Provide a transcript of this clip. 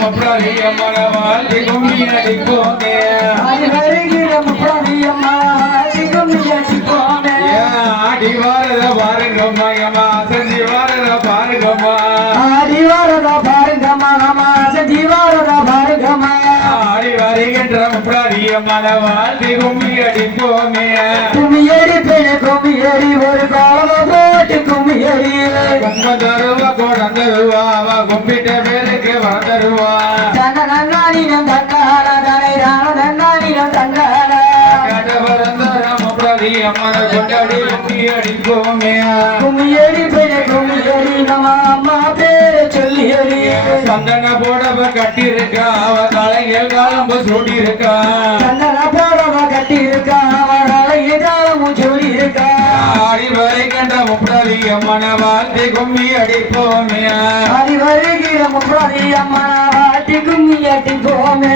முப்படி அம்மன வாழ்த்தி கும்மி அடிப்போமே ஆடி வருகிற முப்படி அம்மா ஆடி கும்மி அடிப்போமே ஆடி வாரத பாருங்கம்மா எம்மா செஞ்சி வாரத பாருங்கம்மா ஆடி வரதா பாருங்கம்மா அம்மா செஞ்சி வரதா பாருங்கம்மா ஆடி வருகின்ற முப்படி அடிப்போமே கும்மி அடிப்பேன் கும்மி ஒரு காலம் போட்டு கும்மி அடி கும்ப கும்பிட்ட பேருக்கு வரம் தருவா தன்னநானினம் தன்னான தனை ராணநானினம் தன்னான முப்படி அம்மன கொண்டாடி கும்மி அடிப்போமே. கும்மி அடிப்பேன் கும்மி அடி நம்ம அம்மா பேரை சொல்லி அடி. சந்தன போடவ கட்டி இருக்கா அவ தலைகள் காலம்பு சூடி இருக்கா சந்தன முப்படி அம்மன வாழ்த்தி கும்மி அடிப்போமே. அடி வருகிற முப்படி அம்மா வாட்டி கும்மி அடிப்போமே.